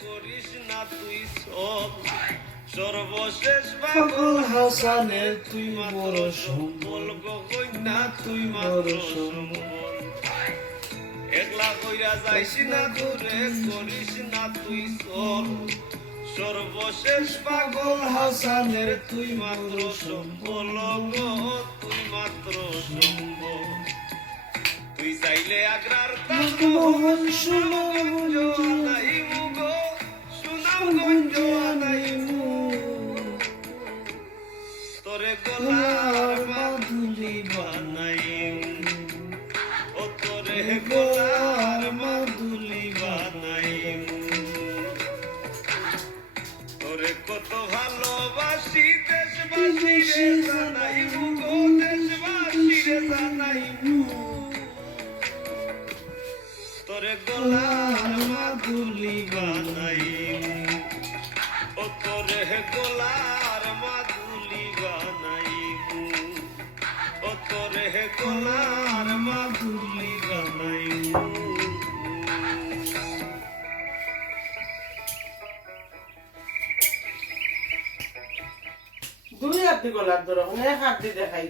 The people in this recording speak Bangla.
করিস না তুই সব সর্বশেষ পাগল হাসানের তুই বড় সম্বল গগৈনা তুই মাত্র সম্বল একলা কইরা যাইস না দূরে করিস না তুই সব সর্বশেষ পাগল হাসানের তুই মাত্র সম্বল গো তুই মাত্র সম্বল তুই চাইলে আগ্রার মোহন সুনামগঞ্জ আনাইমু গো সুনামগঞ্জ আনাইমু তোরে গলার মাদুলি বানাইমু ও তোরে গলার মাদুলি বানাইমু তোরে কত ভালোবাসি দেশবাসী রে জানাইমু গো দেশবাসী রে জানাইমু তোরে গলার মাদুলি বানাইমু ও তোরে গলার মাদুলি বানাইমু ও তোরে গলার মাদুলি বানাইমু দুই হাত দি গলার ধরো এক হাত দি দেখাই